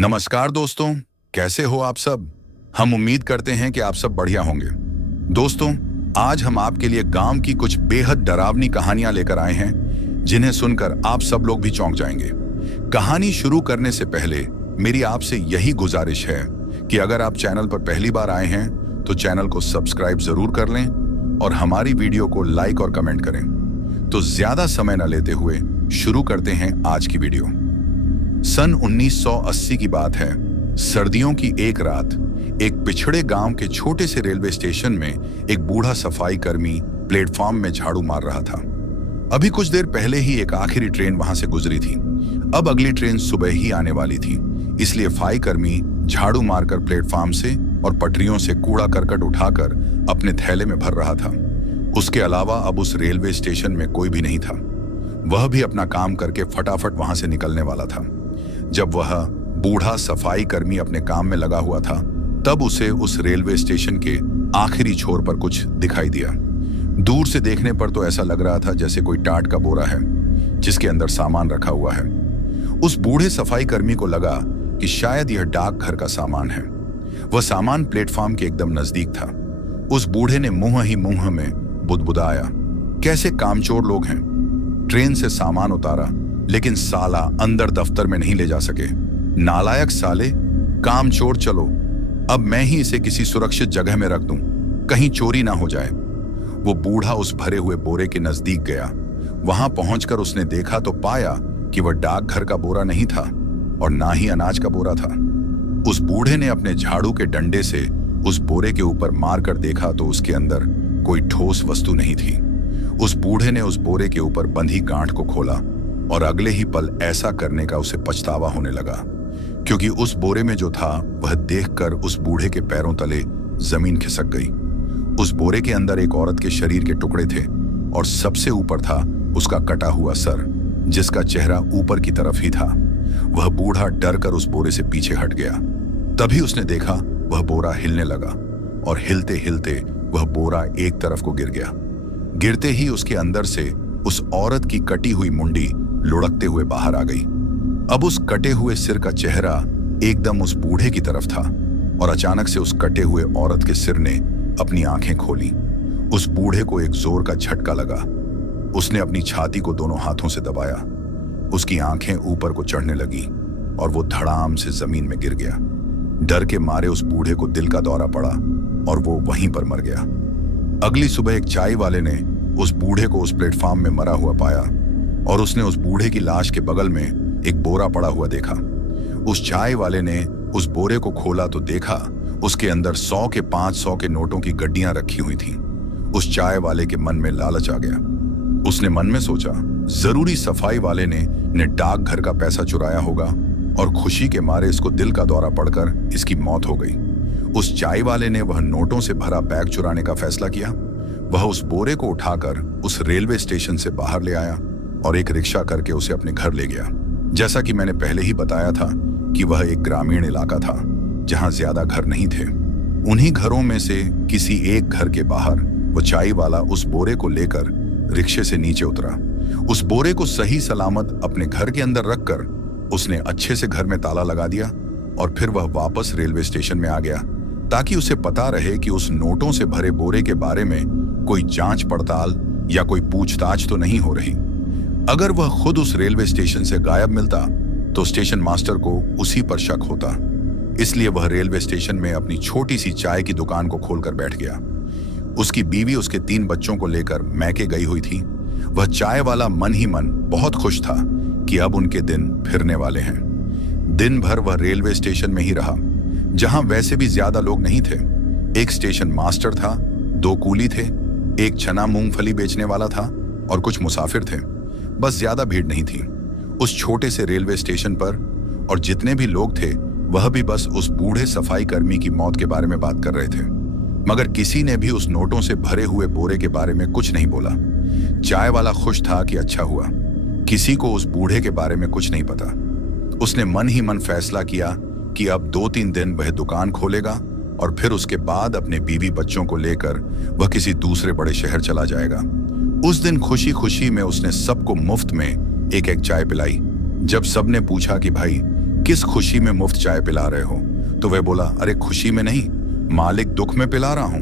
नमस्कार दोस्तों, कैसे हो आप सब। हम उम्मीद करते हैं कि आप सब बढ़िया होंगे। दोस्तों, आज हम आपके लिए गांव की कुछ बेहद डरावनी कहानियां लेकर आए हैं जिन्हें सुनकर आप सब लोग भी चौंक जाएंगे। कहानी शुरू करने से पहले मेरी आपसे यही गुजारिश है कि अगर आप चैनल पर पहली बार आए हैं तो चैनल को सब्सक्राइब जरूर कर लें और हमारी वीडियो को लाइक और कमेंट करें। तो ज्यादा समय न लेते हुए शुरू करते हैं आज की वीडियो। सन 1980 की बात है। सर्दियों की एक रात एक पिछड़े गांव के छोटे से रेलवे स्टेशन में एक बूढ़ा सफाई कर्मी प्लेटफॉर्म में झाड़ू मार रहा था। अभी कुछ देर पहले ही एक आखिरी ट्रेन वहां से गुजरी थी। अब अगली ट्रेन सुबह ही आने वाली थी, इसलिए सफाई कर्मी झाड़ू मारकर प्लेटफॉर्म से और पटरियों से कूड़ा करकट उठाकर अपने थैले में भर रहा था। उसके अलावा अब उस रेलवे स्टेशन में कोई भी नहीं था। वह भी अपना काम करके फटाफट वहां से निकलने वाला था। जब वह बूढ़ा सफाई कर्मी अपने काम में लगा हुआ था, तब उसे उस रेलवे स्टेशन के आखिरी छोर पर कुछ दिखाई दिया। दूर से देखने पर तो ऐसा लग रहा था जैसे कोई टाट का बोरा है जिसके अंदर सामान रखा हुआ है। उस बूढ़े सफाई कर्मी को लगा कि शायद यह डाकघर का सामान है। वह सामान प्लेटफॉर्म के एकदम नजदीक था। उस बूढ़े ने मुंह ही मुंह में बुदबुदाया, कैसे कामचोर लोग हैं। ट्रेन से सामान उतारा, लेकिन साला अंदर दफ्तर में नहीं ले जा सके। नालायक साले, कामचोर, चलो अब मैं ही इसे किसी सुरक्षित जगह में रख दूं, कहीं चोरी ना हो जाए। वो बूढ़ा उस भरे हुए बोरे के नजदीक गया। वहां पहुंचकर उसने देखा तो पाया कि वह डाकघर का बोरा नहीं था और ना ही अनाज का बोरा था। उस बूढ़े ने अपने झाड़ू के डंडे से उस बोरे के ऊपर मारकर देखा तो उसके अंदर कोई ठोस वस्तु नहीं थी। उस बूढ़े ने उस बोरे के ऊपर बंधी गांठ को खोला और अगले ही पल ऐसा करने का उसे पछतावा होने लगा, क्योंकि उस बोरे में जो था वह देखकर उस बूढ़े के पैरों तले जमीन खिसक गई। उस बोरे के अंदर एक औरत के शरीर के टुकड़े थे और सबसे ऊपर था उसका कटा हुआ सर, जिसका चेहरा ऊपर की तरफ ही था। वह बूढ़ा डर कर उस बोरे से पीछे हट गया। तभी उसने देखा वह बोरा हिलने लगा और हिलते हिलते वह बोरा एक तरफ को गिर गया। गिरते ही उसके अंदर से उस औरत की कटी हुई मुंडी लुढ़कते हुए बाहर आ गई। अब उस कटे हुए सिर का चेहरा एकदम उस बूढ़े की तरफ था और अचानक से उस कटे हुए औरत के सिर ने अपनी आंखें खोली। उस बूढ़े को एक जोर का झटका लगा। उसने अपनी छाती को दोनों हाथों से दबाया। उसकी आंखें ऊपर को चढ़ने लगी और वो धड़ाम से जमीन में गिर गया। डर के मारे उस बूढ़े को दिल का दौरा पड़ा और वो वहीं पर मर गया। अगली सुबह एक चाय वाले ने उस बूढ़े को उस प्लेटफॉर्म में मरा हुआ पाया और उसने उस बूढ़े की लाश के बगल में एक बोरा पड़ा हुआ देखा। उस चाय वाले ने उस बोरे को खोला तो देखा उसके अंदर 100 के 500 के नोटों की गड्डियां रखी हुई थीं। उस चाय वाले के मन में लालच आ गया। उसने मन में सोचा, जरूरी सफाई वाले ने डाकघर का पैसा चुराया होगा और खुशी के मारे इसको दिल का दौरा पड़कर इसकी मौत हो गई। उस चाय वाले ने वह नोटों से भरा बैग चुराने का फैसला किया। वह उस बोरे को उठाकर उस रेलवे स्टेशन से बाहर ले आया और एक रिक्शा करके उसे अपने घर ले गया। जैसा कि मैंने पहले ही बताया था कि वह एक ग्रामीण इलाका था जहां ज्यादा घर नहीं थे। उन्हीं घरों में से किसी एक घर के बाहर वो चाय वाला उस बोरे को लेकर रिक्शे से नीचे उतरा। उस बोरे को सही सलामत अपने घर के अंदर रखकर उसने अच्छे से घर में ताला लगा दिया और फिर वह वापस रेलवे स्टेशन में आ गया ताकि उसे पता रहे कि उस नोटों से भरे बोरे के बारे में कोई जांच पड़ताल या कोई पूछताछ तो नहीं हो रही। अगर वह खुद उस रेलवे स्टेशन से गायब मिलता तो स्टेशन मास्टर को उसी पर शक होता। इसलिए वह रेलवे स्टेशन में अपनी छोटी सी चाय की दुकान को खोलकर बैठ गया। उसकी बीवी उसके 3 बच्चों को लेकर मैके गई हुई थी। वह चाय वाला मन ही मन बहुत खुश था कि अब उनके दिन फिरने वाले हैं। दिन भर वह रेलवे स्टेशन में ही रहा, जहां वैसे भी ज्यादा लोग नहीं थे। एक स्टेशन मास्टर था, 2 कूली थे, एक चना मूंगफली बेचने वाला था और कुछ मुसाफिर थे। बस ज्यादा भीड़ नहीं थी उस छोटे से रेलवे स्टेशन पर, और जितने भी लोग थे वह भी बस उस बूढ़े सफाई कर्मी की मौत के बारे में बात कर रहे थे। मगर किसी ने भी उस नोटों से भरे हुए बोरे के बारे में कुछ नहीं बोला। चाय वाला खुश था कि अच्छा हुआ, किसी को उस बूढ़े के बारे में कुछ नहीं पता। उसने मन ही मन फैसला किया कि अब 2-3 दिन वह दुकान खोलेगा और फिर उसके बाद अपने बीवी बच्चों को लेकर वह किसी दूसरे बड़े शहर चला जाएगा। उस दिन खुशी खुशी में उसने सबको मुफ्त में एक चाय पिलाई। जब सबने पूछा कि भाई किस खुशी में मुफ्त चाय पिला रहे हो? तो वह बोला, अरे खुशी में नहीं, मालिक दुख में पिला रहा हूं।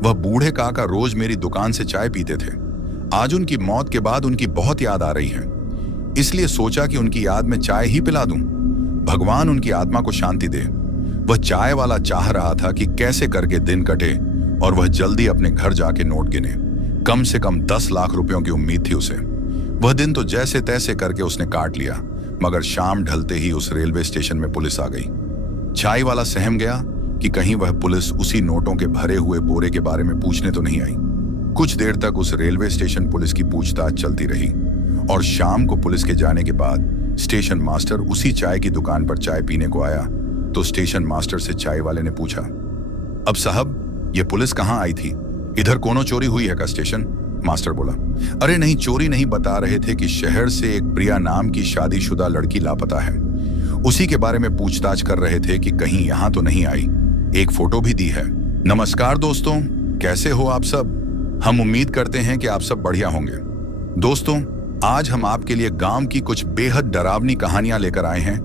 वह बूढ़े काका रोज मेरी दुकान से चाय पीते थे। आज उनकी मौत के बाद उनकी बहुत याद आ रही है, इसलिए सोचा कि उनकी याद में चाय ही पिला दूं। भगवान उनकी आत्मा को शांति दे। वह चाय वाला चाह रहा था कि कैसे करके दिन कटे और वह जल्दी अपने घर जाके नोट गिने। कम से कम 10 लाख रुपयों की उम्मीद थी उसे। वह दिन तो जैसे तैसे करके उसने काट लिया, मगर शाम ढलते ही उस रेलवे स्टेशन में पुलिस आ गई। चाय वाला सहम गया कि कहीं वह पुलिस उसी नोटों के भरे हुए बोरे के बारे में पूछने तो नहीं आई। कुछ देर तक उस रेलवे स्टेशन पुलिस की पूछताछ चलती रही और शाम को पुलिस के जाने के बाद स्टेशन मास्टर उसी चाय की दुकान पर चाय पीने को आया। तो स्टेशन मास्टर से चाय वाले ने पूछा, अब साहब ये पुलिस कहाँ आई थी? इधर कोनो चोरी हुई है का स्टेशन? मास्टर बोला, अरे नहीं, चोरी नहीं, बता रहे थे कि शहर से एक प्रिया नाम की शादीशुदा लड़की लापता है। उसी के बारे में पूछताछ कर रहे थे कि कहीं यहाँ तो नहीं आई। एक फोटो भी दी है। नमस्कार दोस्तों, कैसे हो आप सब? हम उम्मीद करते हैं कि आप सब बढ़िया होंगे। दोस्तों, आज हम आपके लिए गांव की कुछ बेहद डरावनी कहानियां लेकर आए हैं,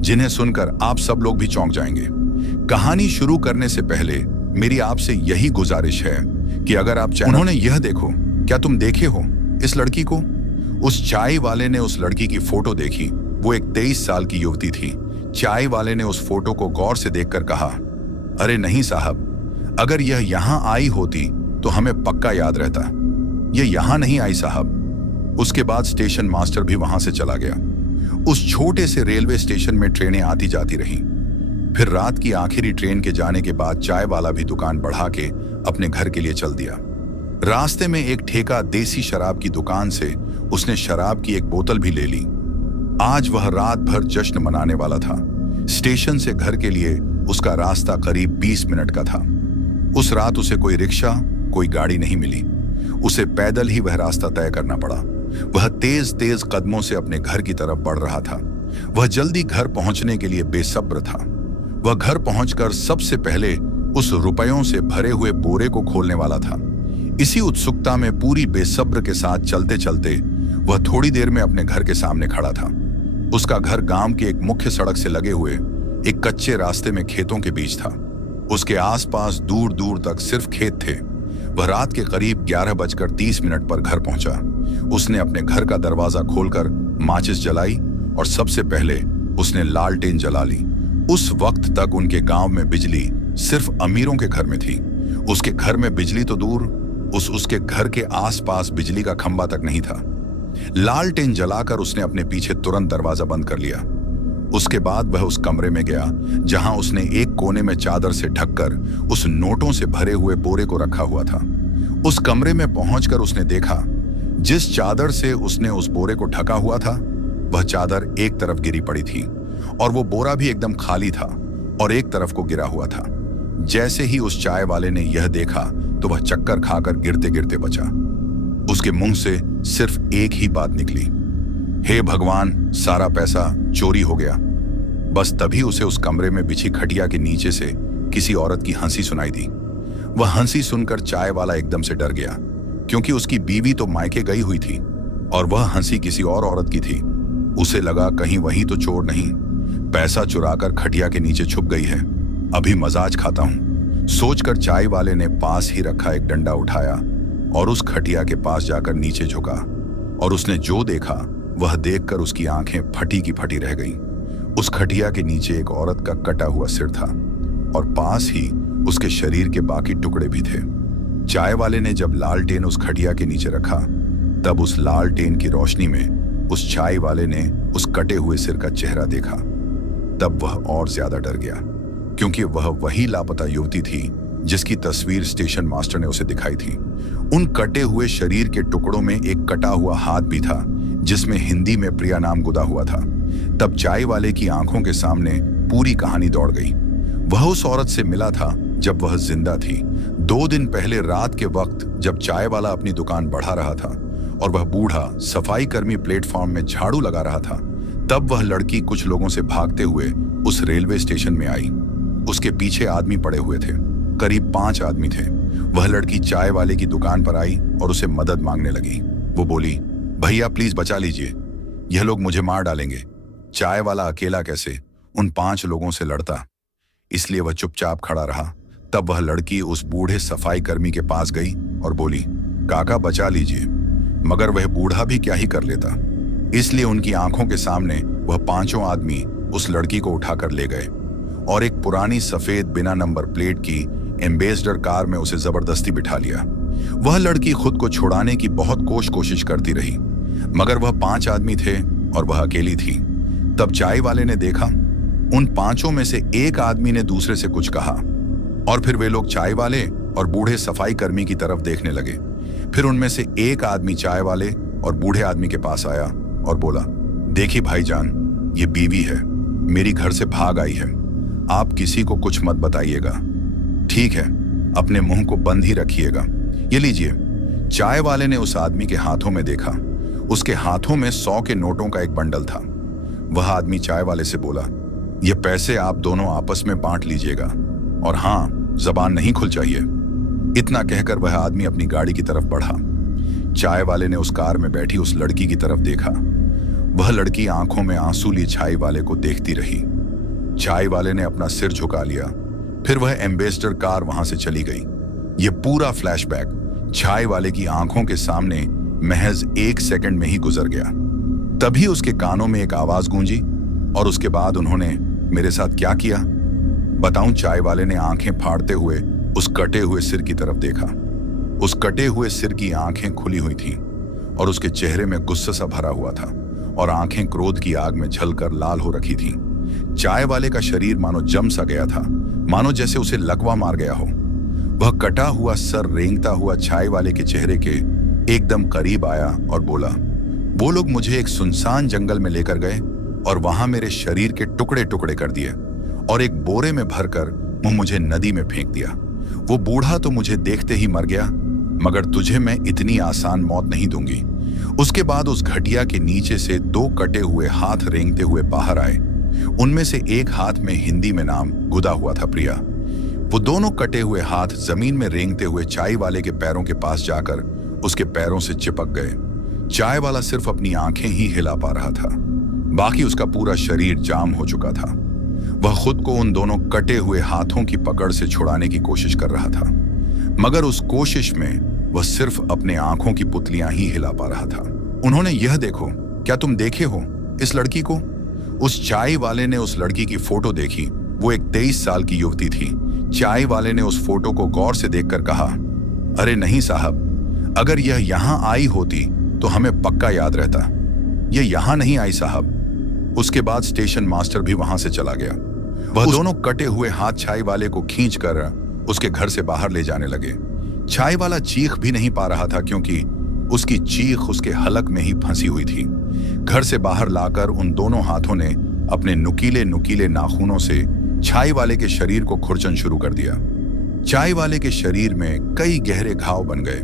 जिन्हें सुनकर आप सब लोग भी चौंक जाएंगे। कहानी शुरू करने से पहले मेरी आपसे यही गुजारिश है कि अगर आप उन्होंने यह देखो, क्या तुम देखे हो इस लड़की को? उस चाय वाले ने उस लड़की की फोटो देखी। वो एक 23 साल की युवती थी। चाय वाले ने उस फोटो को गौर से देखकर कहा, अरे नहीं साहब, अगर यह यहां आई होती तो हमें पक्का याद रहता। यह यहां नहीं आई साहब। उसके बाद स्टेशन मास्टर भी वहां से चला गया। उस छोटे से रेलवे स्टेशन में ट्रेनें आती जाती रहीं। फिर रात की आखिरी ट्रेन के जाने के बाद चाय वाला भी दुकान बढ़ा के अपने घर के लिए चल दिया। रास्ते में एक ठेका देसी शराब की दुकान से उसने शराब की एक बोतल भी ले ली। आज वह रात भर जश्न मनाने वाला था। स्टेशन से घर के लिए उसका रास्ता करीब 20 मिनट का था। उस रात उसे कोई रिक्शा, कोई गाड़ी नहीं मिली। उसे पैदल ही वह रास्ता तय करना पड़ा। वह तेज तेज कदमों से अपने घर की तरफ बढ़ रहा था। वह जल्दी घर पहुंचने के लिए बेसब्र था। वह घर पहुंचकर सबसे पहले उस रुपयों से भरे हुए बोरे को खोलने वाला था। इसी उत्सुकता में पूरी बेसब्र के साथ चलते चलते वह थोड़ी देर में अपने घर के सामने खड़ा था। उसका घर गांव की एक मुख्य सड़क से लगे हुए एक कच्चे रास्ते में खेतों के बीच था। उसके आसपास दूर दूर तक सिर्फ खेत थे। वह रात के करीब 11:30 पर घर पहुंचा। उसने अपने घर का दरवाजा खोलकर माचिस जलाई और सबसे पहले उसने लालटेन जला ली। उस वक्त तक उनके गांव में बिजली सिर्फ अमीरों के घर में थी। उसके घर में बिजली तो दूर, उसके घर के आसपास बिजली का खंबा तक नहीं था। लालटेन जलाकर उसने अपने पीछे तुरंत दरवाजा बंद कर लिया। उसके बाद वह उस कमरे में गया जहां उसने एक कोने में चादर से ढककर उस नोटों से भरे हुए बोरे को रखा हुआ था। उस कमरे में पहुंचकर उसने देखा, जिस चादर से उसने उस बोरे को ढका हुआ था वह चादर एक तरफ गिरी पड़ी थी और वो बोरा भी एकदम खाली था और एक तरफ को गिरा हुआ था। जैसे ही उस चाय वाले ने यह देखा तो वह चक्कर खाकर गिरते गिरते बचा। उसके मुंह से सिर्फ एक ही बात निकली, हे भगवान, सारा पैसा चोरी हो गया। बस तभी उसे उस कमरे में बिछी खटिया के नीचे से किसी औरत की हंसी सुनाई दी। वह हंसी सुनकर चाय वाला एकदम से डर गया, क्योंकि उसकी बीवी तो मायके गई हुई थी और वह हंसी किसी और औरत की थी। उसे लगा कहीं वही तो चोर नहीं, पैसा चुराकर खटिया के नीचे छुप गई है। अभी मजाज खाता हूं, सोचकर चाय वाले ने पास ही रखा एक डंडा उठाया और उस खटिया के पास जाकर नीचे झुका और उसने जो देखा वह देखकर उसकी आंखें फटी की फटी रह गईं। उस खटिया के नीचे एक औरत का कटा हुआ सिर था और पास ही उसके शरीर के बाकी टुकड़े भी थे। चाय वाले ने जब लालटेन उस खटिया के नीचे रखा तब उस लालटेन की रोशनी में उस चाय वाले ने उस कटे हुए सिर का चेहरा देखा। तब वह और ज्यादा डर गया, क्योंकि वह वही लापता युवती थी जिसकी तस्वीर स्टेशन मास्टर ने उसे दिखाई थी। उन कटे हुए शरीर के टुकड़ों में एक कटा हुआ हाथ भी था जिसमें हिंदी में प्रिया नाम गुदा हुआ था। तब चाय वाले की आंखों के सामने पूरी कहानी दौड़ गई। वह उस औरत से मिला था जब वह जिंदा थी। 2 दिन पहले रात के वक्त जब चाय वाला अपनी दुकान बढ़ा रहा था और वह बूढ़ा सफाई कर्मी प्लेटफॉर्म में झाड़ू लगा रहा था, तब वह लड़की कुछ लोगों से भागते हुए उस रेलवे स्टेशन में आई। उसके पीछे आदमी पड़े हुए थे, करीब 5 आदमी थे। वह लड़की चाय वाले की दुकान पर आई और उसे मदद मांगने लगी। वो बोली, भैया प्लीज बचा लीजिए, यह लोग मुझे मार डालेंगे। चाय वाला अकेला कैसे, उन 5 लोगों से लड़ता, इसलिए वह चुपचाप खड़ा रहा। तब वह लड़की उस बूढ़े सफाई कर्मी के पास गई और बोली, काका बचा लीजिए। मगर वह बूढ़ा भी क्या ही कर लेता, इसलिए उनकी आंखों के सामने वह 5 आदमी उस लड़की को उठाकर ले गए और एक पुरानी सफेद बिना नंबर प्लेट की एम्बेसडर कार में उसे जबरदस्ती बिठा लिया। वह लड़की खुद को छुड़ाने की बहुत कोशिश करती रही, मगर वह 5 आदमी थे और वह अकेली थी। तब चाय वाले ने देखा, उन 5 में से एक आदमी ने दूसरे से कुछ कहा और फिर वे लोग चाय वाले और बूढ़े सफाई कर्मी की तरफ देखने लगे। फिर उनमें से एक आदमी चाय वाले और बूढ़े आदमी के पास आया और बोला, देखिए भाईजान, ये बीवी है, मेरी घर से भाग आई है, आप किसी को कुछ मत बताइएगा, ठीक है? अपने मुंह को बंद ही रखिएगा। ये लीजिए। चाय वाले ने उस आदमी के हाथों में देखा, उसके हाथों में 100 के नोटों का एक बंडल था। वह आदमी चाय वाले से बोला, ये पैसे आप दोनों आपस में बांट लीजिएगा और हाँ, जबान नहीं खुल चाहिए। इतना कहकर वह आदमी अपनी गाड़ी की तरफ बढ़ा। चाय वाले ने उस कार में बैठी उस लड़की की तरफ देखा। वह लड़की आंखों में आंसू लिए चाय वाले को देखती रही। चाय वाले ने अपना सिर झुका लिया। फिर वह एम्बेसडर कार वहां से चली गई। यह पूरा फ्लैशबैक चाय वाले की आंखों के सामने महज 1 सेकंड में ही गुजर गया। तभी उसके कानों में एक आवाज गूंजी और उसके बाद उन्होंने मेरे साथ क्या किया बताऊं। चाय वाले ने आंखें फाड़ते हुए उस कटे हुए सिर की तरफ देखा। उस कटे हुए सिर की आंखें खुली हुई थीं और उसके चेहरे में गुस्सा सा भरा हुआ था और आंखें क्रोध की आग में झलकर लाल हो रखी थीं। चाय वाले का शरीर मानो जम सा गया था, मानो जैसे उसे लकवा मार गया हो। वह कटा हुआ सर रेंगता हुआ चाय वाले के चेहरे के एकदम करीब आया और बोला, वो लोग मुझे एक सुनसान जंगल में लेकर गए और वहां मेरे शरीर के टुकड़े टुकड़े कर दिए और एक बोरे में भरकर वो मुझे नदी में फेंक दिया। वो बूढ़ा तो मुझे देखते ही मर गया, मगर तुझे मैं इतनी आसान मौत नहीं दूंगी। उसके बाद उस घटिया के नीचे से 2 कटे हुए हाथ रेंगते हुए बाहर आए। उनमें से एक हाथ में हिंदी में नाम गुदा हुआ था, प्रिया। वो दोनों कटे हुए हाथ जमीन में रेंगते हुए चाय वाले के पैरों के पास जाकर उसके पैरों से चिपक गए। चाय वाला सिर्फ अपनी आंखें ही हिला पा रहा था, बाकी उसका पूरा शरीर जाम हो चुका था। वह खुद को उन दोनों कटे हुए हाथों की पकड़ से छुड़ाने की कोशिश कर रहा था, मगर उस कोशिश में वह सिर्फ अपने आंखों की पुतलियां ही हिला पा रहा था। उन्होंने यह देखो, क्या तुम देखे हो इस लड़की को? उस चाय वाले ने उस लड़की की फोटो देखी। वो एक 23 साल की युवती थी। चाय वाले ने उस फोटो को गौर से देखकर कहा, अरे नहीं साहब, अगर यह यहां आई होती तो हमें पक्का याद रहता। यह यहां नहीं आई साहब। उसके बाद स्टेशन मास्टर भी वहां से चला गया। वह दोनों कटे हुए हाथ चाय वाले को खींचकर उसके घर से बाहर ले जाने लगे। चाय वाला चीख भी नहीं पा रहा था, क्योंकि उसकी चीख उसके हलक में ही फंसी हुई थी। घर से बाहर लाकर उन दोनों हाथों ने अपने नुकीले नुकीले नाखूनों से चाय वाले के शरीर को खुरचन शुरू कर दिया। चाय वाले के शरीर में कई गहरे घाव बन गए,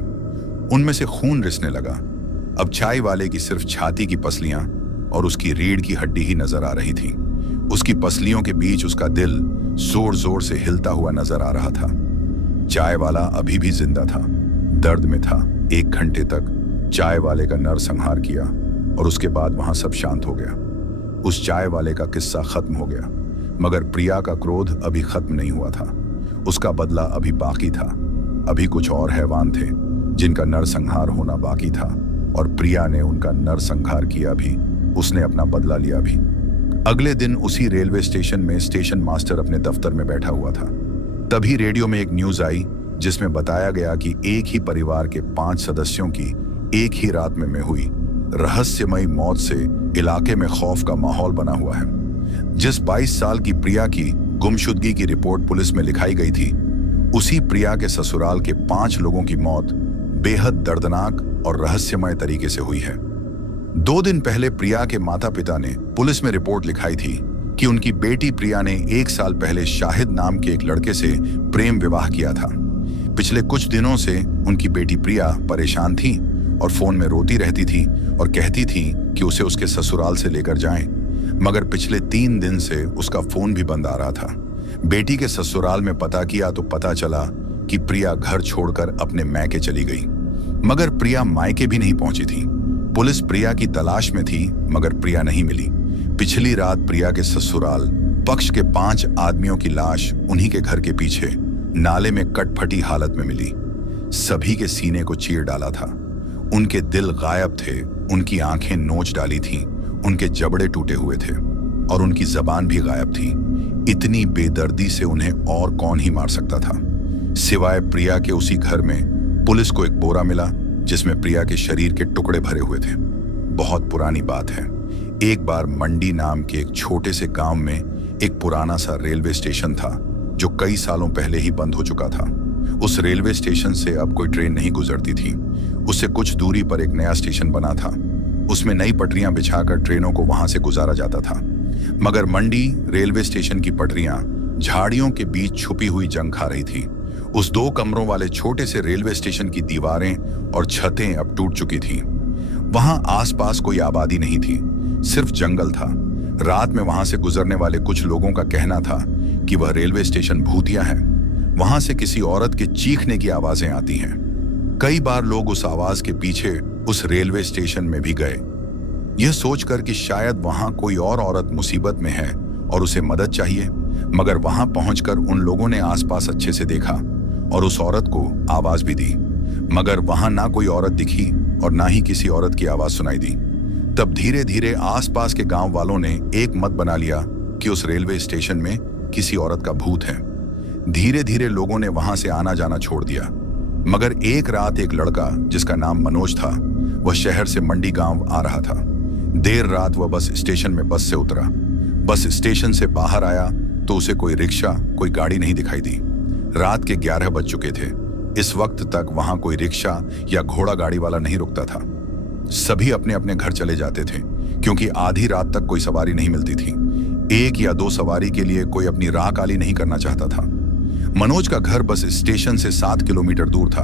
उनमें से खून रिसने लगा। अब चाय वाले की सिर्फ छाती की पसलियां और उसकी रीढ़ की हड्डी ही नजर आ रही थी। उसकी पसलियों के बीच उसका दिल जोर जोर से हिलता हुआ नजर आ रहा था। चाय वाला अभी भी जिंदा था, दर्द में था। 1 घंटे तक चाय वाले का नरसंहार किया और उसके बाद वहां सब शांत हो गया। उस चाय वाले का किस्सा खत्म हो गया, मगर प्रिया का क्रोध अभी खत्म नहीं हुआ था। उसका बदला अभी बाकी था। अभी कुछ और हैवान थे जिनका नरसंहार होना बाकी था, और प्रिया ने उनका नरसंहार किया भी। उसने अपना बदला लिया भी। अगले दिन उसी रेलवे स्टेशन में स्टेशन मास्टर अपने दफ्तर में बैठा हुआ था। तभी रेडियो में एक न्यूज आई जिसमें बताया गया कि एक ही परिवार के 5 सदस्यों की एक ही रात में हुई रहस्यमयी मौत से इलाके में खौफ का माहौल बना हुआ है। जिस 22 साल की प्रिया की गुमशुदगी की रिपोर्ट पुलिस में लिखाई गई थी, उसी प्रिया के ससुराल के 5 लोगों की मौत बेहद दर्दनाक और रहस्यमय तरीके से हुई है। 2 दिन पहले प्रिया के माता पिता ने पुलिस में रिपोर्ट लिखाई थी कि उनकी बेटी प्रिया ने 1 साल पहले शाहिद नाम के एक लड़के से प्रेम विवाह किया था। पिछले कुछ दिनों से उनकी बेटी प्रिया परेशान थी और फोन में रोती रहती थी और कहती थी कि उसे उसके ससुराल से लेकर जाएं, मगर पिछले 3 दिन से उसका फोन भी बंद आ रहा था। बेटी के ससुराल में पता किया तो पता चला कि प्रिया घर छोड़कर अपने मैके चली गई, मगर प्रिया मायके भी नहीं पहुंची थी। पुलिस प्रिया की तलाश में थी, मगर प्रिया नहीं मिली। पिछली रात प्रिया के ससुराल पक्ष के 5 आदमियों की लाश उन्हीं के घर के पीछे नाले में कटफटी हालत में मिली। सभी के सीने को चीर डाला था। उनके दिल गायब थे, उनकी आंखें नोच डाली थीं, उनके जबड़े टूटे हुए थे और उनकी जबान भी गायब थी। इतनी बेदर्दी से उन्हें और कौन ही मार सकता था। सिवाय प्रिया के उसी घर में पुलिस को एक बोरा मिला जिसमें प्रिया के शरीर के टुकड़े भरे हुए थे। बहुत पुरानी बात है। एक बार मंडी नाम के एक छोटे से गांव में एक पुराना सा रेलवे स्टेशन था जो कई सालों पहले ही बंद हो चुका था। उस रेलवे स्टेशन से अब कोई ट्रेन नहीं गुजरती थी। उससे कुछ दूरी पर एक नया स्टेशन बना था। उसमें नई पटरियां बिछाकर ट्रेनों को वहां से गुजारा जाता था। मगर मंडी रेलवे स्टेशन की पटरियां झाड़ियों के बीच छुपी हुई जंग खा रही थी। उस 2 कमरों वाले छोटे से रेलवे स्टेशन की दीवारें और छतें अब टूट चुकी थीं। वहां आसपास कोई आबादी नहीं थी, सिर्फ जंगल था। रात में वहां से गुजरने वाले कुछ लोगों का कहना था कि वह रेलवे स्टेशन भूतिया है। वहां से किसी औरत के चीखने की आवाजें आती हैं। कई बार लोग उस आवाज के पीछे उस रेलवे स्टेशन में भी गए, यह सोचकर कि शायद वहां कोई और औरत मुसीबत में है और उसे मदद चाहिए। मगर वहां पहुंचकर उन लोगों ने आसपास अच्छे से देखा और उस औरत को आवाज भी दी, मगर वहां ना कोई औरत दिखी और ना ही किसी औरत की आवाज सुनाई दी। तब धीरे धीरे आसपास के गांव वालों ने एक मत बना लिया कि उस रेलवे स्टेशन में किसी औरत का भूत है। धीरे धीरे लोगों ने वहां से आना जाना छोड़ दिया। मगर एक रात एक लड़का जिसका नाम मनोज था, वह शहर से मंडी गांव आ रहा था। देर रात वह बस स्टेशन में बस से उतरा। बस स्टेशन से बाहर आया तो उसे कोई रिक्शा, कोई गाड़ी नहीं दिखाई दी। रात के 11 बज चुके थे। इस वक्त तक वहां कोई रिक्शा या घोड़ा गाड़ी वाला नहीं रुकता था। सभी अपने अपने घर चले जाते थे क्योंकि आधी रात तक कोई सवारी नहीं मिलती थी। 1 या 2 सवारी के लिए कोई अपनी राह काली नहीं करना चाहता था। मनोज का घर बस स्टेशन से 7 किलोमीटर दूर था।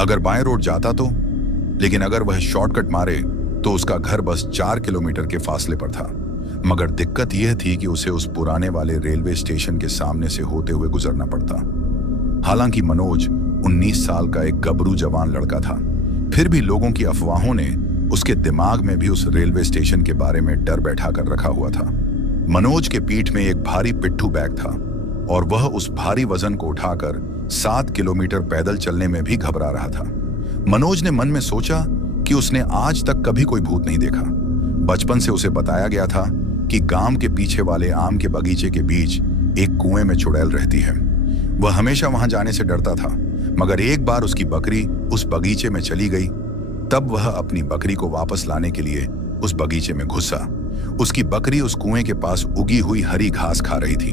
अगर बाएं रोड जाता तो, लेकिन अगर वह शॉर्टकट मारे तो उसका घर बस 4 किलोमीटर के फासले पर था। मगर दिक्कत यह थी कि उसे उस पुराने वाले रेलवे स्टेशन के सामने से होते हुए गुजरना पड़ता। हालांकि मनोज 19 साल का एक गबरू जवान लड़का था, फिर भी लोगों की अफवाहों ने उसके दिमाग में भी उस रेलवे स्टेशन के बारे में डर बैठा कर रखा हुआ था। मनोज के पीठ में एक भारी पिट्ठू बैग था और वह उस भारी वजन को उठाकर 7 किलोमीटर पैदल चलने में भी घबरा रहा था। मनोज ने मन में सोचा कि उसने आज तक कभी कोई भूत नहीं देखा। बचपन से उसे बताया गया था कि गांव के पीछे वाले आम के बगीचे के बीच एक कुएं में चुड़ैल रहती है। वह हमेशा वहां जाने से डरता था। मगर एक बार उसकी बकरी उस बगीचे में चली गई। तब वह अपनी बकरी को वापस लाने के लिए उस बगीचे में घुसा। उसकी बकरी उस कुएं के पास उगी हुई हरी घास खा रही थी।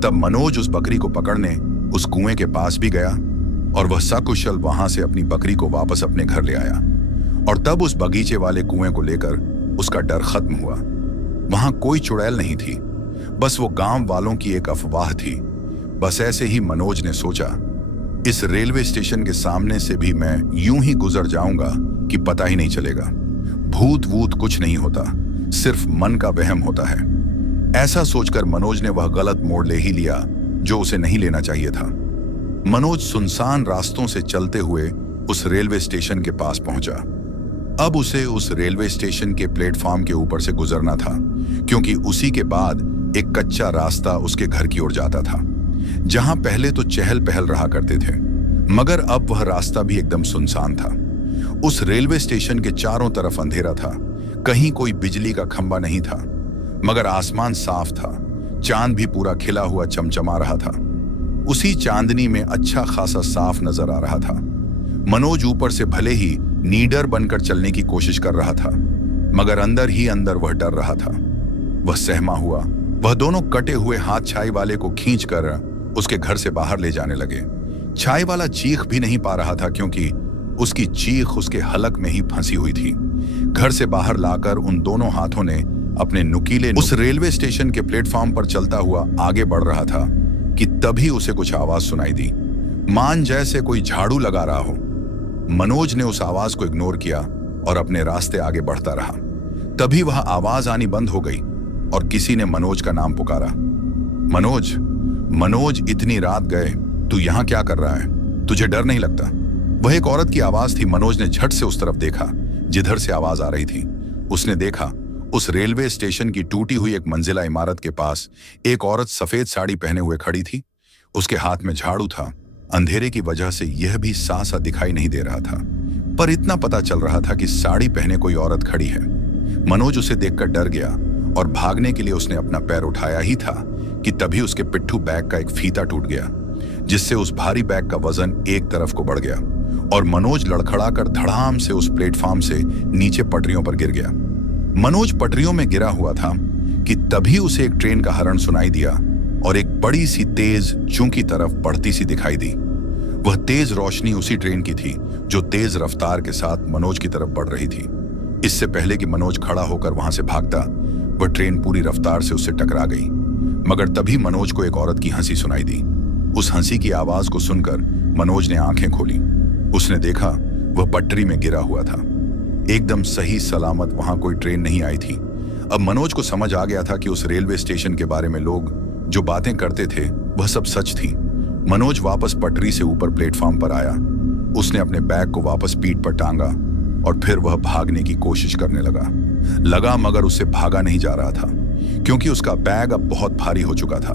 तब मनोज उस बकरी को पकड़ने उस कुएं के पास भी गया और वह सकुशल वहां से अपनी बकरी को वापस अपने घर ले आया। और तब उस बगीचे वाले कुएं को लेकर उसका डर खत्म हुआ। वहां कोई चुड़ैल नहीं थी, बस वो गांव वालों की एक अफवाह थी। बस ऐसे ही मनोज ने सोचा, इस रेलवे स्टेशन के सामने से भी मैं यूं ही गुजर जाऊंगा कि पता ही नहीं चलेगा। भूत वूत कुछ नहीं होता, सिर्फ मन का वहम होता है। ऐसा सोचकर मनोज ने वह गलत मोड़ ले ही लिया जो उसे नहीं लेना चाहिए था। मनोज सुनसान रास्तों से चलते हुए उस रेलवे स्टेशन के पास पहुंचा। अब उसे उस रेलवे स्टेशन के प्लेटफॉर्म के ऊपर से गुजरना था, क्योंकि उसी के बाद एक कच्चा रास्ता उसके घर की ओर जाता था, जहां पहले तो चहल पहल रहा करते थे। मगर अब वह रास्ता भी एकदम सुनसान था। उस रेलवे स्टेशन के चारों तरफ अंधेरा था। कहीं कोई बिजली का खंभा नहीं था, मगर आसमान साफ था। चांद भी पूरा खिला हुआ चमचमा रहा था। उसी चांदनी में अच्छा खासा साफ नजर आ रहा था। मनोज ऊपर से भले ही नीडर बनकर चलने की कोशिश कर रहा था, मगर अंदर ही अंदर वह डर रहा था। वह सहमा हुआ। वह दोनों कटे हुए हाथ छाई वाले को खींचकर उसके घर से बाहर ले जाने लगे। छाई वाला चीख भी नहीं पा रहा था, क्योंकि उसकी चीख उसके हलक में ही फंसी हुई थी। घर से बाहर लाकर उन दोनों हाथों ने अपने नुकीले उस रेलवे स्टेशन के प्लेटफॉर्म पर चलता हुआ आगे बढ़ रहा था कि तभी उसे कुछ आवाज सुनाई दी, मान जैसे कोई झाड़ू लगा रहा हो। मनोज ने उस आवाज को इग्नोर किया और अपने रास्ते आगे बढ़ता रहा। तभी वह आवाज आनी बंद हो गई और किसी ने मनोज का नाम पुकारा। मनोज, मनोज, इतनी रात गए, तू यहां क्या कर रहा है? तुझे डर नहीं लगता? वह एक औरत की आवाज थी। मनोज ने झट से उस तरफ देखा जिधर से आवाज आ रही थी। उसने देखा उस रेलवे स्टेशन की टूटी हुई एक मंजिला इमारत के पास एक औरत सफेद साड़ी पहने हुए खड़ी थी। उसके हाथ में झाड़ू था। अंधेरे की वजह से यह भी साफ सा दिखाई नहीं दे रहा था, पर इतना पता चल रहा था कि साड़ी पहने कोई औरत खड़ी है। मनोज उसे देखकर डर गया और भागने के लिए उसने अपना पैर उठाया ही था कि तभी उसके पिट्ठू बैग का एक फीता टूट गया, जिससे उस भारी बैग का वजन एक तरफ को बढ़ गया और मनोज लड़खड़ाकर धड़ाम से उस प्लेटफॉर्म से नीचे पटरियों पर गिर गया। मनोज पटरियों में गिरा हुआ था कि तभी उसे एक ट्रेन का हॉर्न सुनाई दिया और एक बड़ी सी तेज जू की तरफ बढ़ती सी दिखाई दी। वह तेज रोशनी उसी ट्रेन की थी जो तेज रफ्तार के साथ मनोज की तरफ बढ़ रही थी। इससे पहले कि मनोज खड़ा होकर वहां से भागता, वह ट्रेन पूरी रफ्तार से उससे टकरा गई। मगर तभी मनोज को एक औरत की हंसी सुनाई दी। उस हंसी की आवाज को सुनकर मनोज ने आंखें खोली। उसने देखा वह पटरी में गिरा हुआ था। एकदम सही सलामत वहां कोई ट्रेन नहीं आई थी। अब मनोज को समझ आ गया था कि उस रेलवे स्टेशन के बारे में लोग जो बातें करते थे वह सब सच थी। मनोज वापस पटरी से ऊपर प्लेटफॉर्म पर आया। उसने अपने बैग को वापस पीठ पर टांगा और फिर वह भागने की कोशिश करने लगा मगर उससे भागा नहीं जा रहा था, क्योंकि उसका बैग अब बहुत भारी हो चुका था।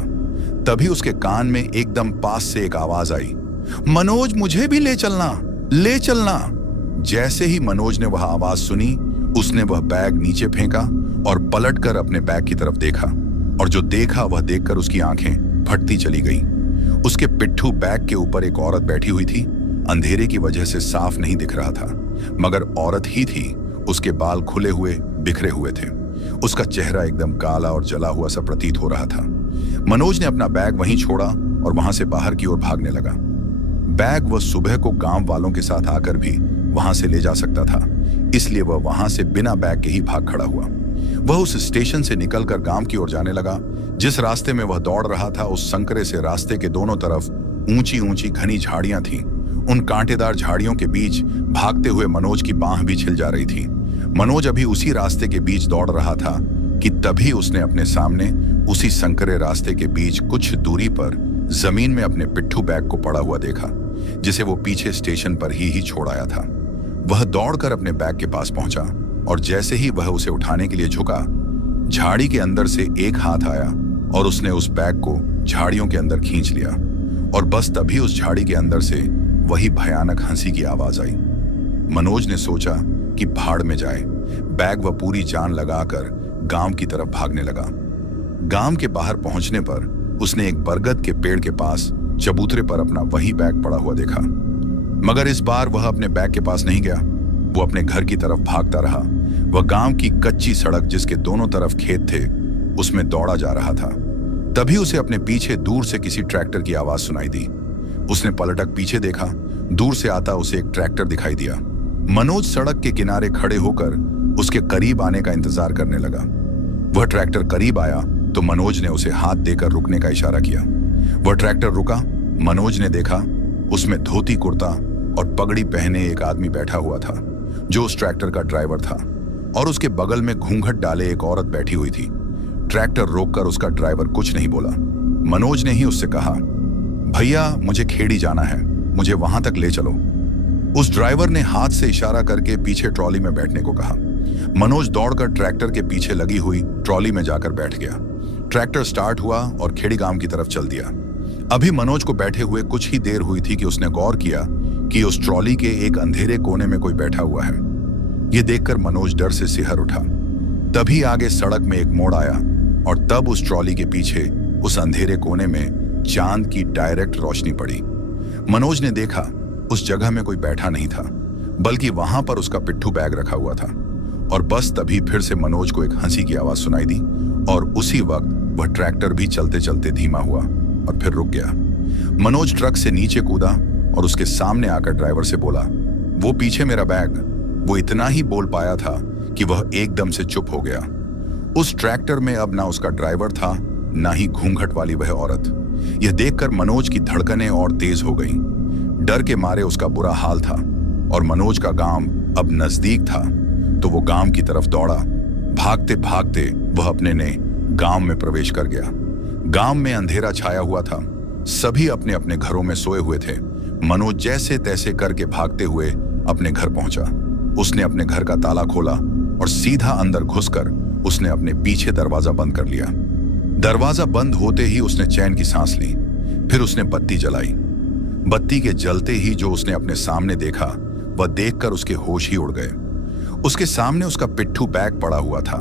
तभी उसके कान में एकदम पास से एक आवाज आई, मनोज मुझे भी ले चलना, ले चलना। जैसे ही मनोज ने वह आवाज सुनी, उसने वह बैग नीचे फेंका और पलटकर अपने बैग की तरफ देखा, और जो देखा वह देखकर उसकी आंखें फटती चली गई। उसके पिट्ठू बैग के ऊपर एक औरत बैठी हुई थी। अंधेरे की वजह से साफ नहीं दिख रहा था, मगर औरत ही थी। उसके बाल खुले हुए बिखरे हुए थे। उसका चेहरा एकदम काला और जला हुआ सा प्रतीत हो रहा था। मनोज ने अपना बैग वहीं छोड़ा और वहां से बाहर की ओर भागने लगा। बैग वह सुबह को गांव वालों के साथ आकर भी वहां से ले जा सकता था, इसलिए वह वहां से बिना बैग के ही भाग खड़ा हुआ। वह उस स्टेशन से निकलकर गांव की ओर जाने लगा। जिस रास्ते में वह दौड़ रहा था, उस संकरे से रास्ते के दोनों तरफ ऊंची ऊंची घनी झाड़ियां थीं। उन कांटेदार झाड़ियों के बीच भागते हुए मनोज की बांह भी छिल जा रही थी। मनोज अभी उसी रास्ते के बीच दौड़ रहा था कि तभी उसने अपने सामने उसी संकरे रास्ते के बीच कुछ दूरी पर जमीन में अपने पिट्ठू बैग को पड़ा हुआ देखा, जिसे वो पीछे स्टेशन पर ही छोड़ आया था। वह दौड़कर अपने बैग के पास पहुंचा और जैसे ही वह उसे उठाने के लिए झुका, झाड़ी के अंदर से एक हाथ आया और उसने उस बैग को झाड़ियों के अंदर खींच लिया। और बस तभी उस झाड़ी के अंदर से वही भयानक हंसी की आवाज आई। मनोज ने सोचा कि भाड़ में जाए। बैग वह पूरी जान लगाकर गांव की तरफ भागने लगा। गांव के बाहर पहुंचने पर उसने एक बरगद के पेड़ के पास चबूतरे पर अपना वही बैग पड़ा हुआ देखा, मगर इस बार वह अपने बैग के पास नहीं गया। वो अपने घर की तरफ भागता रहा। वह गांव की कच्ची सड़क, जिसके दोनों तरफ खेत थे, उसमें दौड़ा जा रहा था। तभी उसे अपने पीछे दूर से किसी ट्रैक्टर की आवाज सुनाई दी। उसने पलटक पीछे देखा। दूर से आता उसे एक ट्रैक्टर दिखाई दिया। मनोज सड़क के किनारे खड़े होकर उसके करीब आने का इंतजार करने लगा। वह ट्रैक्टर करीब आया तो मनोज ने उसे हाथ देकर रुकने का इशारा किया। वह ट्रैक्टर रुका। मनोज ने देखा उसमें धोती कुर्ता और पगड़ी पहने एक आदमी बैठा हुआ था, जो उस ट्रैक्टर का ड्राइवर था, और उसके बगल में घूंघट डाले एक औरत बैठी हुई थी। ट्रैक्टर रोककर उसका ड्राइवर कुछ नहीं बोला। मनोज ने ही उससे कहा, भैया मुझे खेड़ी जाना है, मुझे वहां तक ले चलो। उस ड्राइवर ने हाथ से इशारा करके पीछे ट्रॉली में बैठने को कहा। मनोज दौड़कर ट्रैक्टर के पीछे लगी हुई ट्रॉली में जाकर बैठ गया। ट्रैक्टर स्टार्ट हुआ और खेड़ी गांव की तरफ चल दिया। अभी मनोज को बैठे हुए कुछ ही देर हुई थी कि उसने गौर किया कि उस ट्रॉली के एक अंधेरे कोने में कोई बैठा हुआ है। यह देखकर मनोज डर से सिहर उठा। तभी आगे सड़क में एक मोड़ आया और तब उस ट्रॉली के पीछे उस अंधेरे कोने में चांद की डायरेक्ट रोशनी पड़ी। मनोज ने देखा उस जगह में कोई बैठा नहीं था, बल्कि वहां पर उसका पिट्ठू बैग रखा हुआ था। और बस तभी फिर से मनोज को एक हंसी की आवाज सुनाई दी और उसी वक्त वह ट्रैक्टर भी चलते चलते धीमा हुआ और फिर रुक गया। मनोज ट्रक से नीचे कूदा और उसके सामने आकर ड्राइवर से बोला, वो पीछे मेरा बैग। वो इतना ही बोल पाया था कि वह एकदम से चुप हो गया। उस ट्रैक्टर में अब ना उसका ड्राइवर था, ना ही घूंघट वाली वह औरत। यह देखकर मनोज की धड़कनें और तेज हो गईं। डर के मारे उसका बुरा हाल था और मनोज का गांव अब नजदीक था, तो वो गांव की तरफ दौड़ा। भागते भागते वह अपने नए गांव में प्रवेश कर गया। गांव में अंधेरा छाया हुआ था। सभी अपने अपने घरों में सोए हुए थे। मनोज जैसे तैसे करके भागते हुए अपने घर पहुंचा। उसने अपने घर का ताला खोला और सीधा अंदर घुसकर उसने अपने पीछे दरवाजा बंद कर लिया। दरवाजा बंद होते ही उसने चैन की सांस ली। फिर उसने बत्ती जलाई। बत्ती के जलते ही जो उसने अपने सामने देखा वह देखकर उसके होश ही उड़ गए। उसके सामने उसका पिट्ठू बैग पड़ा हुआ था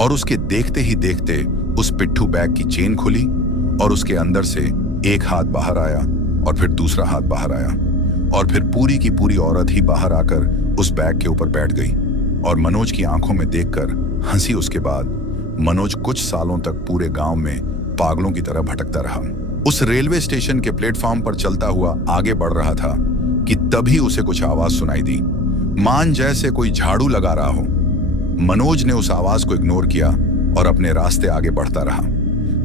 और उसके देखते ही देखते उस पिट्ठू बैग की चेन खुली और उसके अंदर से एक हाथ बाहर आया और फिर दूसरा हाथ बाहर आया और फिर पूरी की पूरी औरत ही बाहर आकर उस बैग के ऊपर बैठ गई और मनोज की आंखों में देखकर हंसी। उसके बाद मनोज कुछ सालों तक पूरे गांव में पागलों की तरह भटकता रहा। उस रेलवे स्टेशन के प्लेटफॉर्म पर चलता हुआ आगे बढ़ रहा था कि तभी उसे कुछ आवाज सुनाई दी, मान जैसे कोई झाड़ू लगा रहा हो। मनोज ने उस आवाज को इग्नोर किया और अपने रास्ते आगे बढ़ता रहा।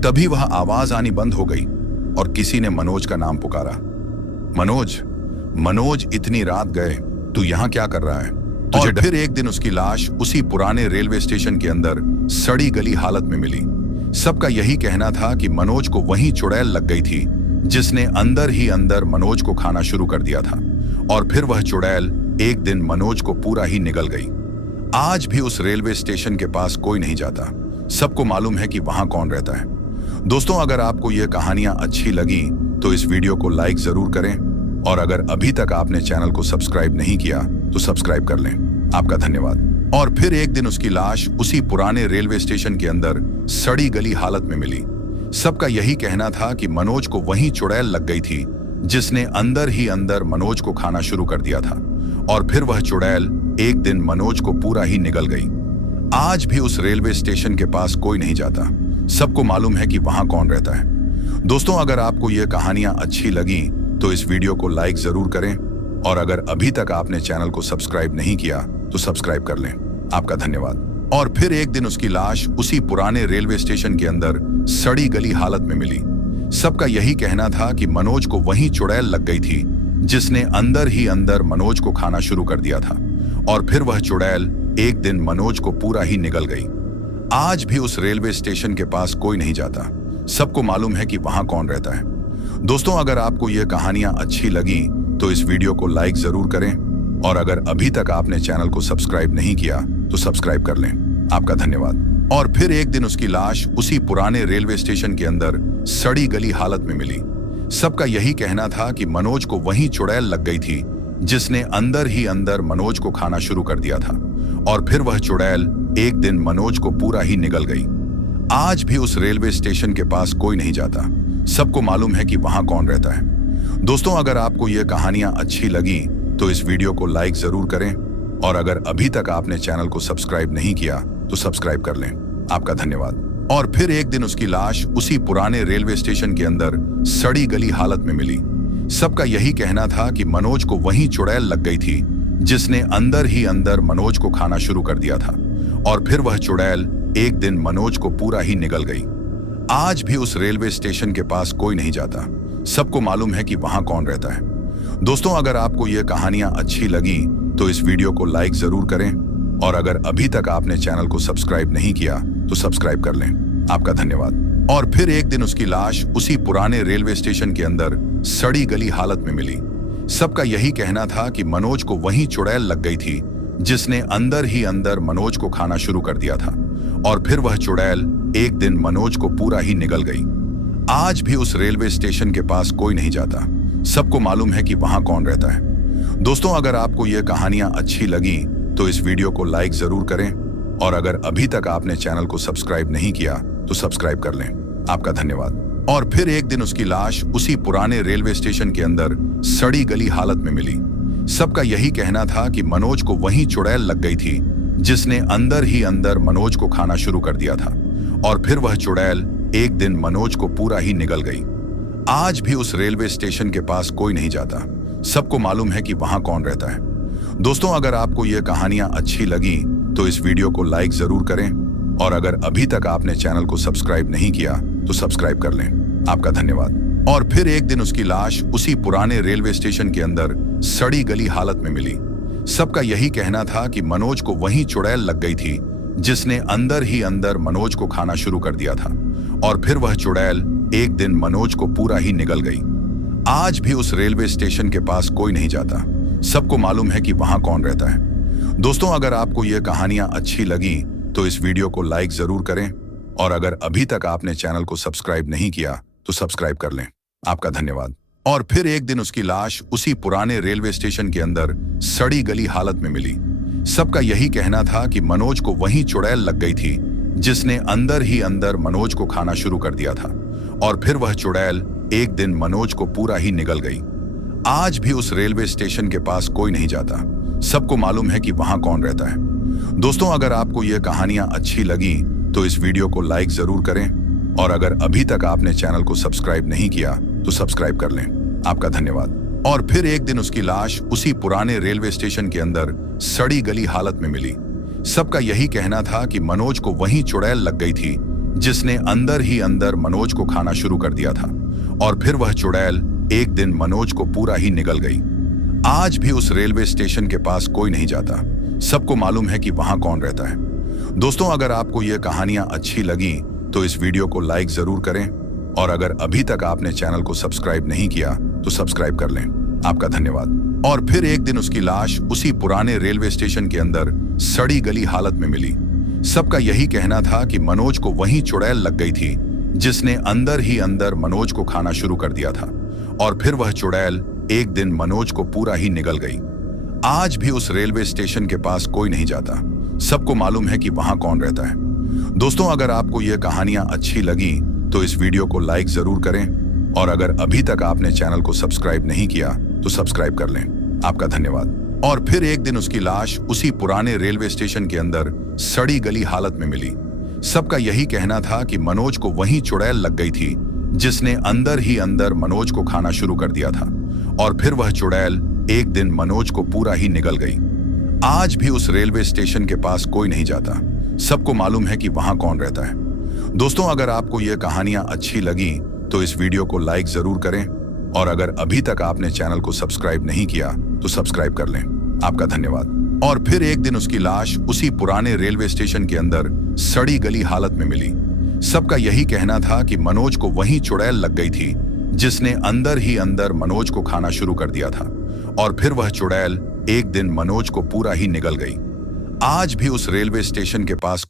तभी वह आवाज आनी बंद हो गई और किसी ने मनोज का नाम पुकारा, मनोज, मनोज, इतनी रात गए, तू यहां क्या कर रहा है? और फिर एक दिन उसकी लाश उसी पुराने रेलवे स्टेशन के अंदर सड़ी गली हालत में मिली। सबका यही कहना था कि मनोज को वहीं चुड़ैल लग गई थी जिसने अंदर ही अंदर मनोज को खाना शुरू कर दिया था और फिर वह चुड़ैल एक दिन मनोज को पूरा ही निगल गई। आज भी उस रेलवे स्टेशन के पास कोई नहीं जाता। सबको मालूम है कि वहां कौन रहता है। दोस्तों, अगर आपको ये कहानियां अच्छी लगी तो इस वीडियो को लाइक जरूर करें और अगर अभी तक आपने चैनल को सब्सक्राइब नहीं किया तो सब्सक्राइब कर लें। आपका धन्यवाद। और फिर एक दिन उसकी लाश उसी पुराने रेलवे स्टेशन के अंदर सड़ी गली हालत में मिली। सबका यही कहना था कि मनोज को वहीं चुड़ैल लग गई थी जिसने अंदर ही अंदर मनोज को खाना शुरू कर दिया था और फिर वह चुड़ैल एक दिन मनोज को पूरा ही निगल गई। आज भी उस रेलवे स्टेशन के पास कोई नहीं जाता। सबको मालूम है कि वहां कौन रहता है। दोस्तों, अगर आपको ये कहानियां अच्छी लगी तो इस वीडियो को लाइक जरूर करें और अगर अभी तक आपने चैनल को सब्सक्राइब नहीं किया तो सब्सक्राइब कर लें। आपका धन्यवाद। और फिर एक दिन उसकी लाश उसी पुराने रेलवे स्टेशन के अंदर सड़ी गली हालत में मिली। सबका यही कहना था कि मनोज को वहीं चुड़ैल लग गई थी जिसने अंदर ही अंदर मनोज को खाना शुरू कर दिया था और फिर वह चुड़ैल एक दिन मनोज को पूरा ही निगल गई। आज भी उस रेलवे स्टेशन के पास कोई नहीं जाता। सबको मालूम है कि वहां कौन रहता है। दोस्तों, अगर आपको ये कहानियां अच्छी लगी तो इस वीडियो को लाइक जरूर करें और अगर अभी तक आपने चैनल को सब्सक्राइब नहीं किया तो सब्सक्राइब कर लें। आपका धन्यवाद। और फिर एक दिन उसकी लाश उसी पुराने रेलवे स्टेशन के अंदर सड़ी गली हालत में मिली। सबका यही कहना था कि मनोज को वहीं चुड़ैल लग गई थी जिसने अंदर ही अंदर मनोज को खाना शुरू कर दिया था और फिर वह चुड़ैल एक दिन मनोज को पूरा ही निगल गई। आज भी उस रेलवे स्टेशन के पास कोई नहीं जाता। सबको मालूम है कि वहां कौन रहता है। दोस्तों, अगर आपको ये कहानियां अच्छी लगी तो इस वीडियो को लाइक जरूर करें और अगर अभी तक आपने चैनल को सब्सक्राइब नहीं किया तो सब्सक्राइब कर लें। आपका धन्यवाद। और फिर एक दिन उसकी लाश उसी पुराने रेलवे स्टेशन के अंदर सड़ी गली हालत में मिली। सबका यही कहना था कि मनोज को वहीं चुड़ैल लग गई थी जिसने अंदर ही अंदर मनोज को खाना शुरू कर दिया था और फिर वह चुड़ैल एक दिन मनोज को पूरा ही निगल गई। आज भी उस रेलवे स्टेशन के पास कोई नहीं जाता। सबको मालूम है कि वहां कौन रहता है। दोस्तों, अगर आपको ये कहानियां अच्छी लगी तो इस वीडियो को लाइक जरूर करें और अगर अभी तक आपने चैनल को सब्सक्राइब नहीं किया तो सब्सक्राइब कर लें। आपका धन्यवाद। और फिर एक दिन उसकी लाश उसी पुराने रेलवे स्टेशन के अंदर सड़ी गली हालत में मिली। सबका यही कहना था कि मनोज को वहीं चुड़ैल लग गई थी जिसने अंदर ही अंदर मनोज को खाना शुरू कर दिया था और फिर वह चुड़ैल एक दिन मनोज को पूरा ही निगल गई। आज भी उस रेलवे स्टेशन के पास कोई नहीं जाता। सबको मालूम है कि वहां कौन रहता है। दोस्तों, अगर आपको ये कहानियां अच्छी लगी तो इस वीडियो को लाइक जरूर करें और अगर अभी तक आपने चैनल को सब्सक्राइब नहीं किया तो सब्सक्राइब कर लें। आपका धन्यवाद। और फिर एक दिन उसकी लाश उसी पुराने रेलवे स्टेशन के अंदर सड़ी गली हालत में मिली। सबका यही कहना था कि मनोज को वहीं चुड़ैल लग गई थी जिसने अंदर ही अंदर मनोज को खाना शुरू कर दिया था और फिर वह चुड़ैल एक दिन मनोज को पूरा ही निगल गई। आज भी उस रेलवे स्टेशन के पास कोई नहीं जाता। सबको मालूम है कि वहां कौन रहता है। दोस्तों, अगर आपको ये कहानियां अच्छी लगी तो इस वीडियो को लाइक जरूर करें और अगर अभी तक आपने चैनल को सब्सक्राइब नहीं किया तो सब्सक्राइब कर लें। आपका धन्यवाद। और फिर एक दिन उसकी लाश उसी पुराने रेलवे स्टेशन के अंदर सड़ी गली हालत में मिली। सबका यही कहना था कि मनोज को वहीं चुड़ैल लग गई थी जिसने अंदर ही अंदर मनोज को खाना शुरू कर दिया था और फिर वह चुड़ैल एक दिन मनोज को पूरा ही निगल गई। आज भी उस रेलवे स्टेशन के पास कोई नहीं जाता। सबको मालूम है कि वहां कौन रहता है। दोस्तों, अगर आपको ये कहानियां अच्छी लगी तो इस वीडियो को लाइक जरूर करें और अगर अभी तक आपने चैनल को सब्सक्राइब नहीं किया तो सब्सक्राइब कर लें। आपका धन्यवाद। और फिर एक दिन उसकी लाश उसी पुराने रेलवे स्टेशन के अंदर सड़ी गली हालत में मिली। सबका यही कहना था कि मनोज को वहीं चुड़ैल लग गई थी जिसने अंदर ही अंदर मनोज को खाना शुरू कर दिया था और फिर वह चुड़ैल एक दिन मनोज को पूरा ही निगल गई। आज भी उस रेलवे स्टेशन के पास कोई नहीं जाता। सबको मालूम है कि वहां कौन रहता है। दोस्तों, अगर आपको ये कहानियां अच्छी लगी तो इस वीडियो को लाइक जरूर करें और अगर अभी तक आपने चैनल को सब्सक्राइब नहीं किया तो सब्सक्राइब कर लें। आपका धन्यवाद। और फिर एक दिन उसकी लाश उसी पुराने रेलवे स्टेशन के अंदर सड़ी गली हालत में मिली। सबका यही कहना था कि मनोज को वहीं चुड़ैल लग गई थी जिसने अंदर ही अंदर मनोज को खाना शुरू कर दिया था और फिर वह चुड़ैल एक दिन मनोज को पूरा ही निगल गई। आज भी उस रेलवे स्टेशन के पास कोई नहीं जाता। सबको मालूम है कि वहां कौन रहता है। दोस्तों, अगर आपको ये कहानियां अच्छी लगी तो इस वीडियो को लाइक जरूर करें और अगर अभी तक आपने चैनल को सब्सक्राइब नहीं किया तो सब्सक्राइब कर लें। आपका धन्यवाद। और फिर एक दिन उसकी लाश उसी पुराने रेलवे स्टेशन के अंदर सड़ी गली हालत में मिली। सबका यही कहना था कि मनोज को वहीं चुड़ैल लग गई थी जिसने अंदर ही अंदर मनोज को खाना शुरू कर दिया था और फिर वह चुड़ैल एक दिन मनोज को पूरा ही निगल गई। आज भी उस रेलवे स्टेशन के पास कोई नहीं जाता। सबको मालूम है कि वहां कौन रहता है। दोस्तों, अगर आपको ये कहानियां अच्छी लगी तो इस वीडियो को लाइक जरूर करें और अगर अभी तक आपने चैनल को सब्सक्राइब नहीं किया तो सब्सक्राइब कर लें। आपका धन्यवाद। और फिर एक दिन उसकी लाश उसी पुराने रेलवे स्टेशन के अंदर सड़ी गली हालत में मिली। सबका यही कहना था कि मनोज को वहीं चुड़ैल लग गई थी जिसने अंदर ही अंदर मनोज को खाना शुरू कर दिया था और फिर वह चुड़ैल एक दिन मनोज को पूरा ही निगल गई। आज भी उस रेलवे स्टेशन के पास कोई नहीं जाता। सबको मालूम है कि वहां कौन रहता है। दोस्तों, अगर आपको ये कहानियां अच्छी लगी तो इस वीडियो को लाइक जरूर करें और अगर अभी तक आपने चैनल को सब्सक्राइब नहीं किया तो सब्सक्राइब कर लें। आपका धन्यवाद। और फिर एक दिन उसकी लाश उसी पुराने रेलवे स्टेशन के अंदर सड़ी गली हालत में मिली। सबका यही कहना था कि मनोज को वहीं चुड़ैल लग गई थी जिसने अंदर ही अंदर मनोज को खाना शुरू कर दिया था और फिर वह चुड़ैल एक दिन मनोज को पूरा ही निगल गई। आज भी उस रेलवे स्टेशन के पास